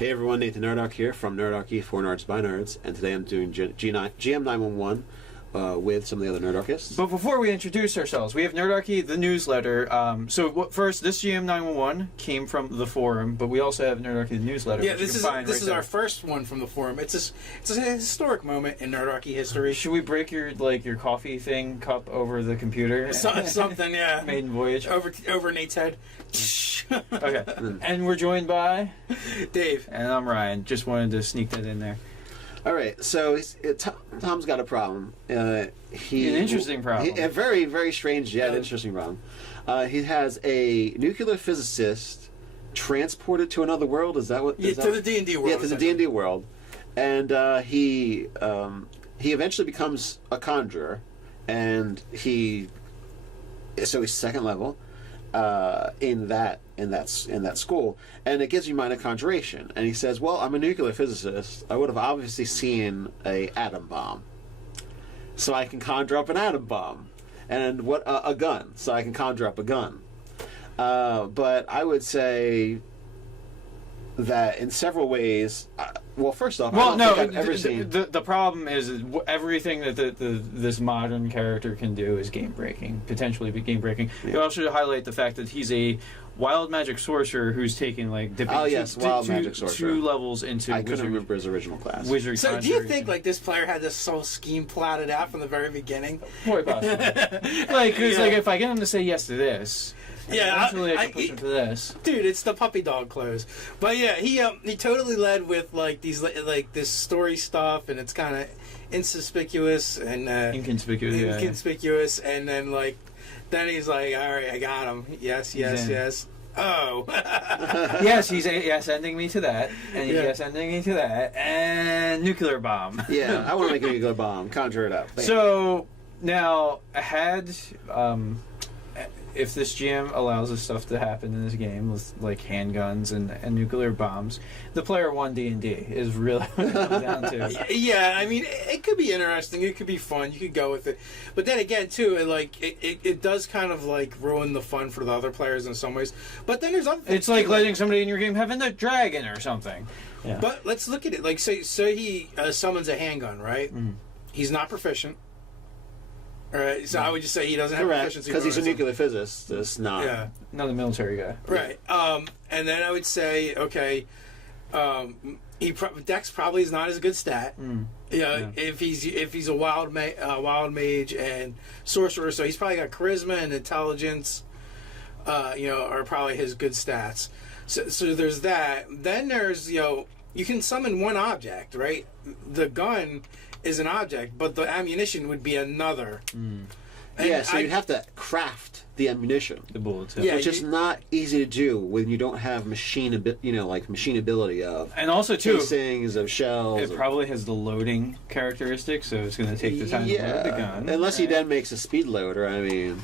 Hey everyone, Nathan Nerdarchy here from Nerdarchy for Nerds by Nerds, and today I'm doing GM 911 with some of the other Nerdarchists. But before we introduce ourselves, we have Nerdarchy, the newsletter. First, this GM 911 came from the forum, but we also have Nerdarchy, the newsletter. Yeah, this is our first one from the forum. It's a historic moment in Nerdarchy history. Should we break your coffee thing cup over the computer? Something, yeah. Maiden voyage over Nate's head. Okay, and we're joined by Dave, and I'm Ryan. Just wanted to sneak that in there. All right, so Tom's got a problem. An interesting problem. A very, very strange yet interesting problem. He has a nuclear physicist transported to another world. Is that what? To the D&D world. Yeah, to the D&D world, and he eventually becomes a conjurer, and he's second level in that school, and it gives you minor conjuration. And he says, well, I'm a nuclear physicist. I would have obviously seen a atom bomb, so I can conjure up an atom bomb, and a gun, so I can conjure up a gun. But I would say that in several ways, well, first off, I don't think I've ever seen... The problem is everything that this modern character can do is game-breaking, potentially be game-breaking. Yeah. You also should highlight the fact that he's a wild magic sorcerer who's taking, magic sorcerer. 2 levels into I couldn't remember his original class. Wizard. So do you think, this player had this whole scheme plotted out from the very beginning? Quite possibly. If I get him to say yes to this... Yeah, eventually I can push him to this. Dude, it's the puppy dog clothes. But yeah, he totally led with this story stuff, and it's kind of inconspicuous and inconspicuous, and then then he's like, all right, I got him. Yes. Oh. Yes, he's yes-ending me to that, and he's yes-ending me to that, and nuclear bomb. Yeah, I want to make a nuclear bomb. Conjure it up. Bam. So now, if this GM allows this stuff to happen in this game with handguns and nuclear bombs, the player 1 D&D is really what it comes down to. Yeah, I mean, it could be interesting, it could be fun, you could go with it. But then again, too, it does kind of ruin the fun for the other players in some ways. But then there's other things. It's like letting somebody in your game have a dragon or something. Yeah. But let's look at it. Say he summons a handgun, right? Mm. He's not proficient. Right, so I would just say he doesn't have proficiency because he's a nuclear physicist, not a military guy. Right, and then I would say, okay, Dex probably is not as a good stat. If he's a wild mage and sorcerer, so he's probably got charisma and intelligence. Are probably his good stats. So there's that. Then there's you can summon one object, right? The gun is an object, but the ammunition would be another. So you'd have to craft the ammunition, the bullets, which is not easy to do when you don't have machine ability of, and also too casings of shells. It probably has the loading characteristic, so it's going to take the time to load the gun. Unless he then makes a speed loader. I mean.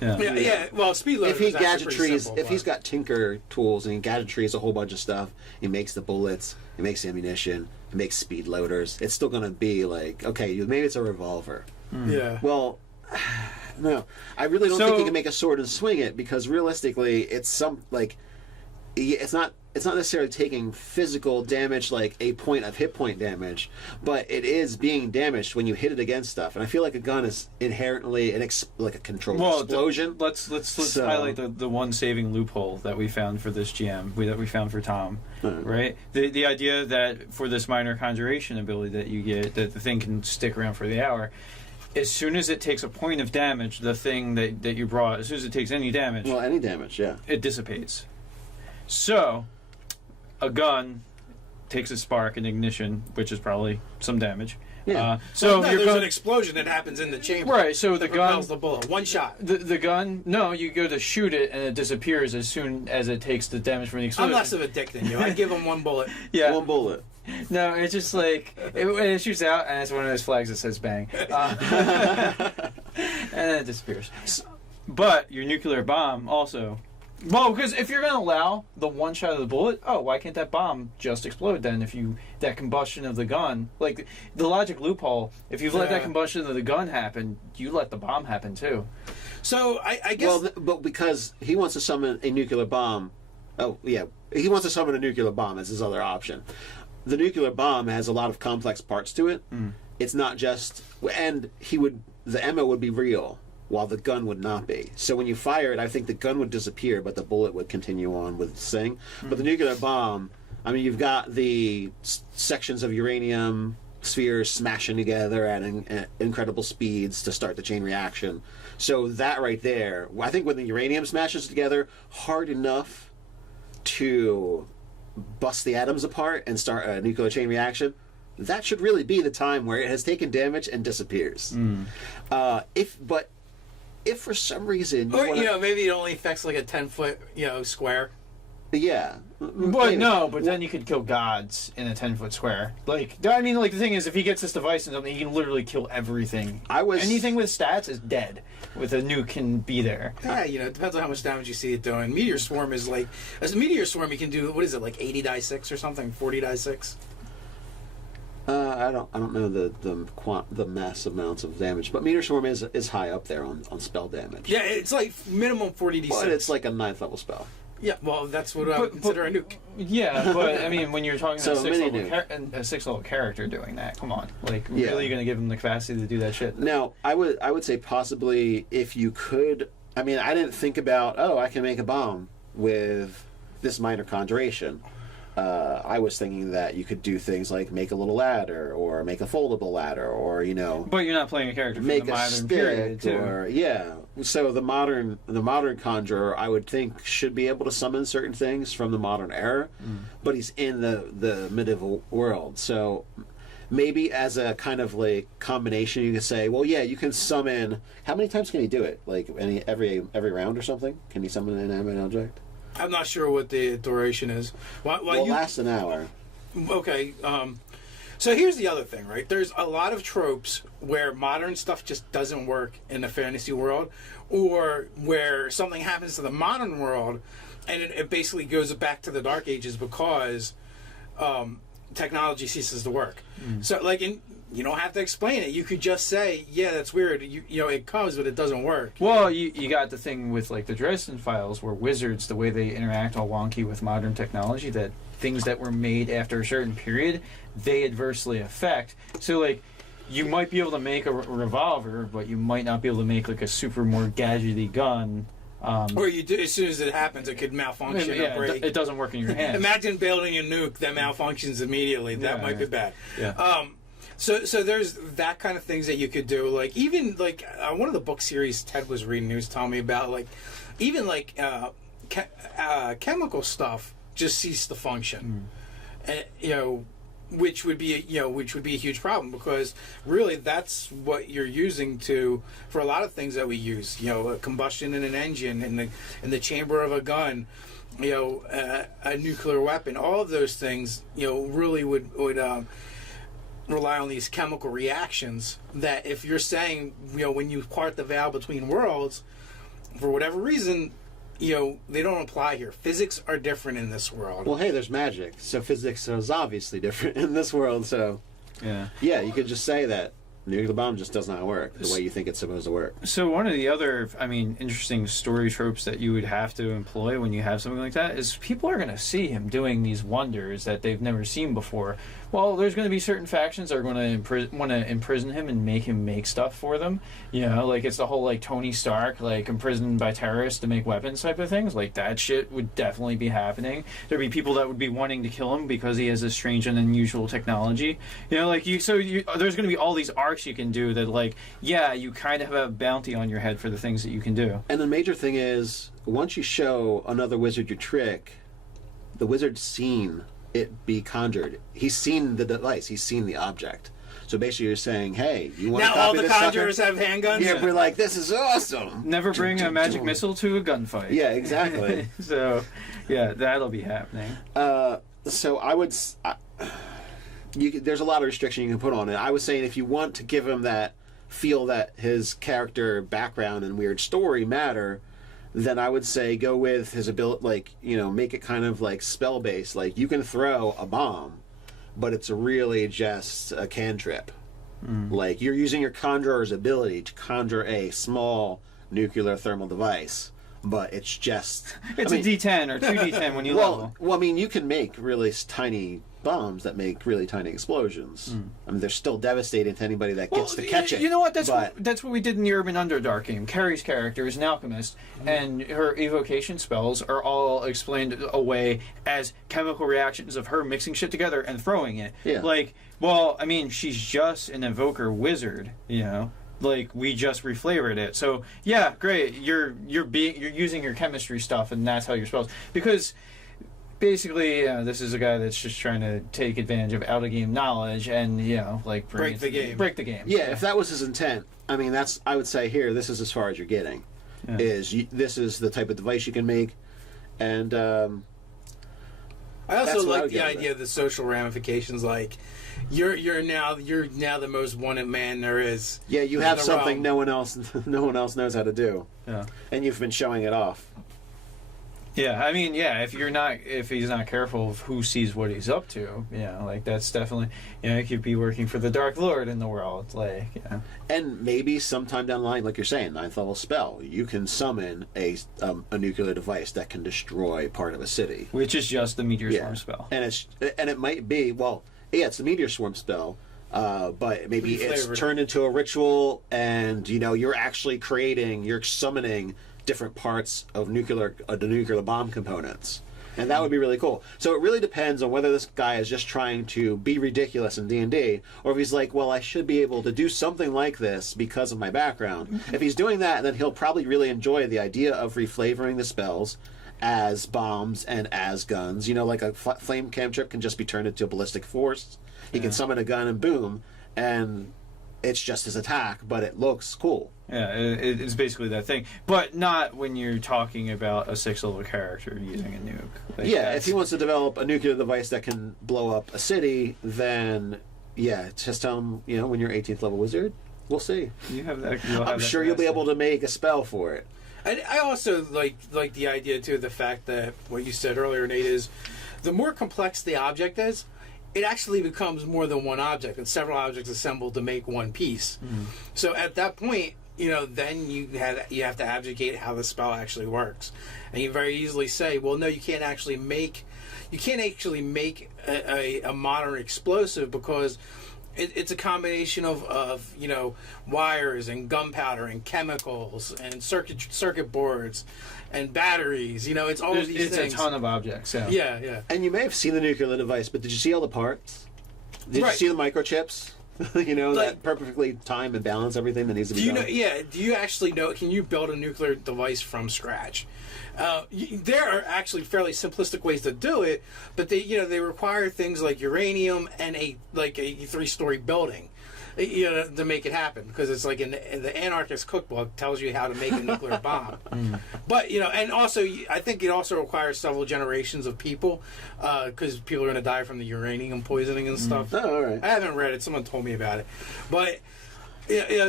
Yeah. Well, speed loader. If he's got tinker tools and he gadgetries a whole bunch of stuff, he makes the bullets, he makes the ammunition, he makes speed loaders. It's still going to be maybe it's a revolver. Yeah. Well, no, I really don't think he can make a sword and swing it, because realistically, it's it's not necessarily taking physical damage, like a point of hit point damage, but it is being damaged when you hit it against stuff. And I feel like a gun is inherently a controlled explosion. Let's highlight the one saving loophole that we found for this GM, that we found for Tom. Right? The idea that for this minor conjuration ability that you get, that the thing can stick around for the hour. As soon as it takes a point of damage, the thing that you brought, as soon as it takes any damage... Well, any damage, yeah. It dissipates. So, a gun takes a spark and ignition, which is probably some damage. Yeah. There's an explosion that happens in the chamber. Right, so the gun... propels the bullet. One shot. The gun... No, you go to shoot it, and it disappears as soon as it takes the damage from the explosion. I'm less of a dick than you. I'd give him one bullet. Yeah. One bullet. No, it's just it shoots out, and it's one of those flags that says bang. And then it disappears. But your nuclear bomb also... Well, because if you're going to allow the one shot of the bullet, why can't that bomb just explode then? That combustion of the gun, the logic loophole, if you let that combustion of the gun happen, you let the bomb happen too. So I guess... Well, but because he wants to summon a nuclear bomb Oh, yeah. He wants to summon a nuclear bomb as his other option. The nuclear bomb has a lot of complex parts to it. It's not just... And the ammo would be real, while the gun would not be. So when you fire it, I think the gun would disappear, but the bullet would continue on with its thing. But the nuclear bomb, I mean, you've got the sections of uranium spheres smashing together at incredible speeds to start the chain reaction. So that right there, I think when the uranium smashes together hard enough to bust the atoms apart and start a nuclear chain reaction, that should really be the time where it has taken damage and disappears. If for some reason, or maybe it only affects like a 10-foot square. Yeah, but no, but then you could kill gods in a 10-foot square. Like, I mean, like the thing is, if he gets this device and something, he can literally kill everything. Anything with stats is dead. With a nuke can be there. Yeah, it depends on how much damage you see it doing. Meteor swarm is like, as a meteor swarm, you can do, what is it, like 80 die 6 or something, 40 die 6. I don't know the mass amounts of damage, but meteor swarm is high up there on spell damage. Yeah, it's like minimum 40 d6. But it's like a 9th level spell. Yeah, well, that's what I would consider a nuke. Yeah, but I mean, when you're talking about a 6th level character doing that, come on, like really, you're going to give him the capacity to do that shit? Now, I would say possibly if you could. I mean, I didn't think about I can make a bomb with this minor conjuration. I was thinking that you could do things like make a little ladder, or make a foldable ladder, or But you're not playing a character from make the a modern stick, period, too. or So the modern conjurer, I would think, should be able to summon certain things from the modern era, but he's in the medieval world. So maybe as a kind of like combination, you could say, well, yeah, you can summon. How many times can he do it? Like every round or something? Can he summon an inanimate object? I'm not sure what the duration is. Well, lasts an hour. Okay. So here's the other thing, right? There's a lot of tropes where modern stuff just doesn't work in the fantasy world, or where something happens to the modern world and it basically goes back to the Dark Ages because technology ceases to work. So, like, you don't have to explain it. You could just say, yeah, that's weird. It comes, but it doesn't work. Well, you got the thing with, like, the Dresden Files, where wizards, the way they interact all wonky with modern technology, that things that were made after a certain period, they adversely affect. So, like, you might be able to make a revolver, but you might not be able to make, like, a super more gadgety gun. Or you do, as soon as it happens, it could malfunction or break. It doesn't work in your hands. Imagine building a nuke that malfunctions immediately. That might be bad. Yeah. So there's that kind of things that you could do. Like, even like one of the book series Ted was reading, he was telling me about, like, even like chemical stuff just cease to function, and, which would be a huge problem, because really that's what you're using for a lot of things that we use. A combustion in an engine, in the chamber of a gun, a nuclear weapon. All of those things, really would rely on these chemical reactions. That if you're saying, when you part the veil between worlds, for whatever reason, they don't apply here. Physics are different in this world. Well, hey, there's magic, so physics is obviously different in this world. So yeah, you could just say that nuclear bomb just does not work the way you think it's supposed to work. So one of the other, interesting story tropes that you would have to employ when you have something like that is people are going to see him doing these wonders that they've never seen before. Well, there's going to be certain factions that are going to want to imprison him and make him make stuff for them. Like it's the whole, like, Tony Stark, like, imprisoned by terrorists to make weapons type of things. Like, that shit would definitely be happening. There'd be people that would be wanting to kill him because he has this strange and unusual technology. There's going to be all these arcs you can do that, like, you kind of have a bounty on your head for the things that you can do. And the major thing is, once you show another wizard your trick, the wizard's seen it be conjured. He's seen the device. He's seen the object. So basically, you're saying, "Hey, you want to copy now all the this conjurers sucker? have handguns." Yeah, we're like, "This is awesome." Never bring a magic missile to a gunfight. Yeah, exactly. So, that'll be happening. So I would. There's a lot of restriction you can put on it. I was saying, if you want to give him that feel that his character background and weird story matter, then I would say go with his ability, like, make it kind of like spell based. Like, you can throw a bomb, but it's really just a cantrip. Like, you're using your conjurer's ability to conjure a small nuclear thermal device but it's just... It's a D10 or 2D10 when you level. Well, I mean, you can make really tiny bombs that make really tiny explosions. I mean, they're still devastating to anybody that gets to catch it. You know what? That's what we did in the Urban Underdark game. Carrie's character is an alchemist, and her evocation spells are all explained away as chemical reactions of her mixing shit together and throwing it. Yeah. Like, well, I mean, she's just an evoker wizard, you know. Like, we just reflavored it. So yeah, great. You're using your chemistry stuff, and that's how your spells. Because basically, this is a guy that's just trying to take advantage of out of game knowledge and like break the game. Break the game. Yeah, if that was his intent, I mean, I would say here, this is as far as you're getting. Yeah. This is the type of device you can make, and I also like the idea of the social ramifications. Like, you're now the most wanted man there is. Yeah, you have something no one else knows how to do. Yeah, and you've been showing it off. Yeah, I mean, if he's not careful of who sees what he's up to, like that's definitely, he could be working for the Dark Lord in the world, like, And maybe sometime down the line, like you're saying, 9th level spell, you can summon a nuclear device that can destroy part of a city, which is just the Meteor Swarm spell, and it might be it's the Meteor Swarm spell. But maybe it's turned into a ritual, and you're actually you're summoning different parts of the nuclear bomb components, and that would be really cool. So it really depends on whether this guy is just trying to be ridiculous in D&D, or if he's like, well, I should be able to do something like this because of my background. If he's doing that, then he'll probably really enjoy the idea of reflavoring the spells as bombs and as guns. Like a flame cantrip can just be turned into a ballistic force. He can summon a gun and boom, and it's just his attack, but it looks cool. Yeah, it's basically that thing. But not when you're talking about a 6th level character using a nuke. Like, if he wants to develop a nuclear device that can blow up a city, then, just tell him, when you're 18th level wizard, we'll see. You have that. I'm sure you'll be able to make a spell for it. I also like the idea, too, the fact that what you said earlier, Nate, is the more complex the object is, it actually becomes more than one object and several objects assembled to make one piece. So at that point, then you have to abdicate how the spell actually works, and you very easily say, well, no, you can't actually make a modern explosive because it's a combination of wires and gunpowder and chemicals and circuit boards and batteries. It's all of these things. It's a ton of objects. Yeah. And you may have seen the nuclear device, but did you see all the parts? Did you see the microchips? That perfectly time and balance everything that needs to be done. Do you actually know? Can you build a nuclear device from scratch? There are actually fairly simplistic ways to do it, but they require things like uranium and a 3-story building, to make it happen, because it's like in the Anarchist Cookbook tells you how to make a nuclear bomb. But and also I think it also requires several generations of people, because people are going to die from the uranium poisoning and stuff. Oh, all right. I haven't read it. Someone told me about it, but.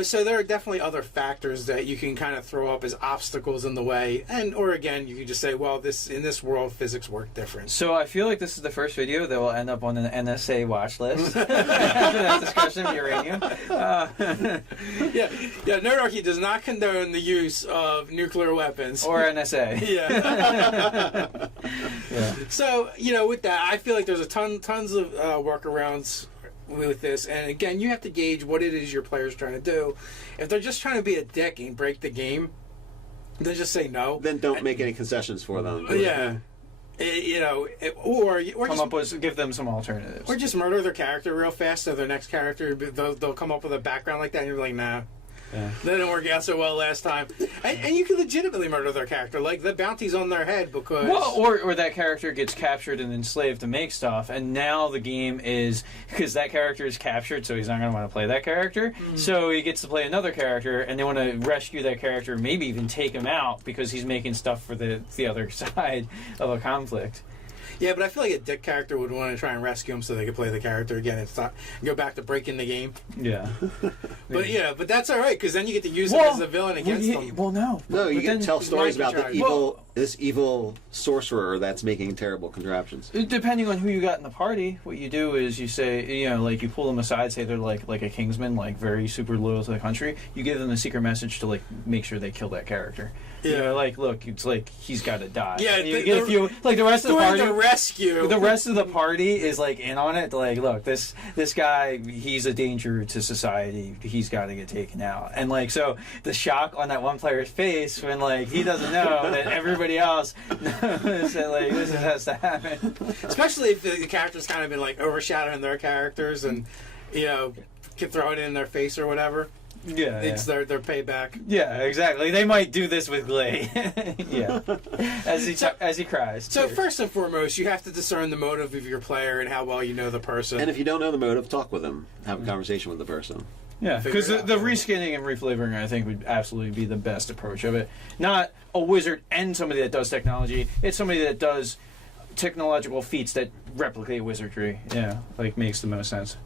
So there are definitely other factors that you can kind of throw up as obstacles in the way, or again, you can just say, well, in this world, physics work different. So I feel like this is the first video that will end up on an NSA watch list after that discussion of uranium. Nerdarchy does not condone the use of nuclear weapons or NSA. So with that, I feel like there's tons of workarounds with this, and again, you have to gauge what it is your player's trying to do. If they're just trying to be a dick and break the game, then just say no. Then don't make any concessions for them. Or give them some alternatives, or just murder their character real fast, so their next character they'll come up with a background like that, and you're like, nah. Yeah. That didn't work out so well last time. And you can legitimately murder their character. Like, the bounty's on their head because... Well, or that character gets captured and enslaved to make stuff, and now the game is... Because that character is captured, so he's not going to want to play that character. So he gets to play another character, and they want to rescue that character, maybe even take him out, because he's making stuff for the other side of a conflict. Yeah, but I feel like a dick character would want to try and rescue him so they could play the character again and go back to breaking the game. Yeah. But that's all right, because then you get to use him as a villain against them. Well, no. No, you can tell stories about the evil this evil sorcerer that's making terrible contraptions. Depending on who you got in the party, what you do is you say, you know, like you pull them aside, say they're like a Kingsman, like very super loyal to the country. You give them a secret message to like make sure they kill that character. Yeah. You know, like, look, it's like he's got to die. Yeah, you get a few, like the rest of the party. The rescue. The rest of the party is like in on it. Like, look, this guy, he's a danger to society. He's got to get taken out. And like, so the shock on that one player's face when like he doesn't know that everybody else knows that like this has to happen. Especially if the character's kind of been like overshadowing their characters and you know can throw it in their face or whatever. Yeah, it's their payback. Yeah, exactly. They might do this with glee. Yeah, as he cries. So first and foremost, you have to discern the motive of your player and how well you know the person. And if you don't know the motive, talk with them. Have a conversation with the person. Yeah, because the reskinning and reflavoring, I think, would absolutely be the best approach of it. Not a wizard and somebody that does technology. It's somebody that does technological feats that replicate wizardry. Yeah, like makes the most sense.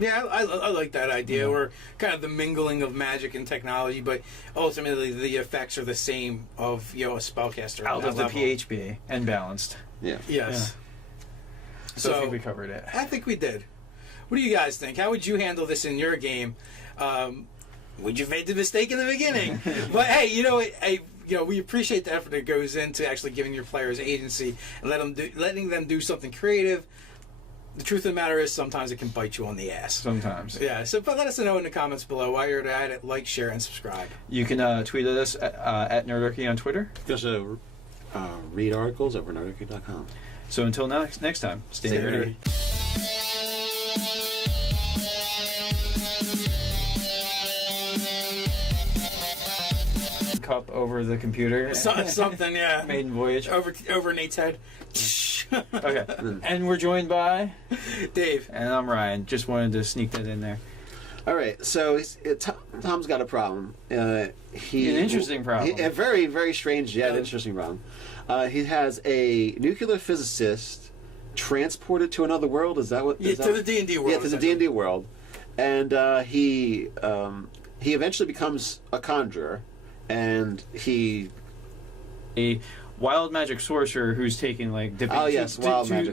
Yeah, I like that idea. Or kind of the mingling of magic and technology, but ultimately the effects are the same of a spellcaster. Out of the PHB and balanced. Yeah. Yes. Yeah. So I think we covered it. I think we did. What do you guys think? How would you handle this in your game? Would you have made the mistake in the beginning? But hey, we appreciate the effort that goes into actually giving your players agency and letting them do something creative. The truth of the matter is sometimes it can bite you on the ass. Sometimes. Yeah, but let us know in the comments below while you're at it. Like, share, and subscribe. You can tweet at us at Nerdarchy on Twitter. Just read articles over nerdarchy.com. So until next time, stay nerdy. Cup over the computer. Something, yeah. Maiden voyage. Over Nate's head. Okay. And we're joined by Dave. And I'm Ryan. Just wanted to sneak that in there. All right. So Tom's got a problem. An interesting problem. A very, very strange yet interesting problem. He has a nuclear physicist transported to another world. Is that what? To the D&D world. Yeah, to the D&D world. And he eventually becomes a conjurer, and a wild magic sorcerer who's taking magic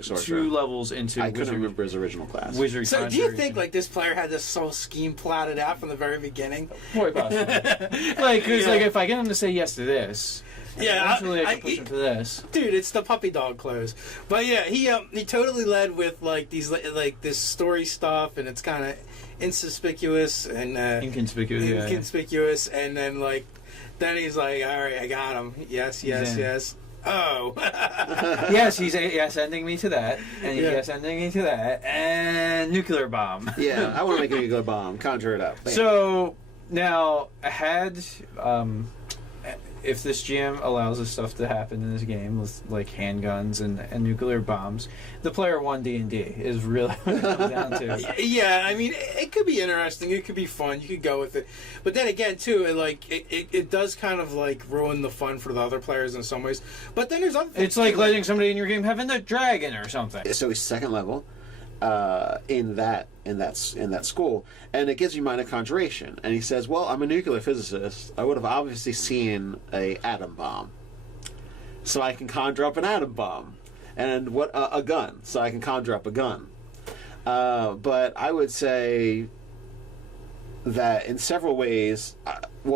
sorcerer. 2 levels into I couldn't remember his original class. Wizard. So do you think like this player had this whole scheme plotted out from the very beginning? Quite possibly. Because if I get him to say yes to this, eventually I can push him to this. Dude, it's the puppy dog clothes. But yeah, he totally led with like these this story stuff, and it's kind of inconspicuous and inconspicuous, and then he's like, all right, I got him. Yes. Oh. Yes, he's ending me to that, and he's ending me to that, and nuclear bomb. Yeah, I want to make a nuclear bomb. Conjure it up. Bam. So now, if this GM allows this stuff to happen in this game with like handguns and nuclear bombs, the player 1 D&D is really what it comes down to. Yeah, I mean, it could be interesting. It could be fun. You could go with it. But then again, too, it does kind of like ruin the fun for the other players in some ways. But then there's other things. It's like letting somebody in your game have a dragon or something. So he's second level in that school, and it gives you minor conjuration. And he says, well, I'm a nuclear physicist. I would have obviously seen a atom bomb, so I can conjure up an atom bomb. And a gun, so I can conjure up a gun. But I would say that in several ways.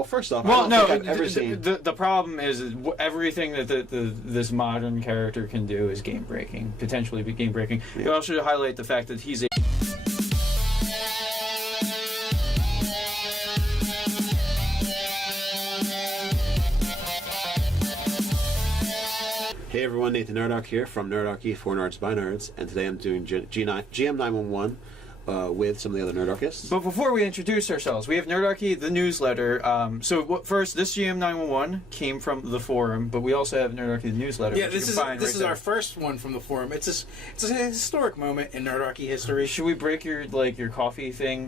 First off, I don't think I've ever seen. The problem is everything that this modern character can do is game breaking, potentially be game breaking. Yeah. You also should highlight the fact that he's a. Hey everyone, Nathan Nerdarchy here from Nerdarchy for Nerds by Nerds, and today I'm doing GM 911 with some of the other Nerdarchists. But before we introduce ourselves, we have Nerdarchy, the newsletter. First, this GM 911 came from the forum, but we also have Nerdarchy, the newsletter. Yeah, this is our first one from the forum. It's a historic moment in Nerdarchy history. Should we break your coffee thing?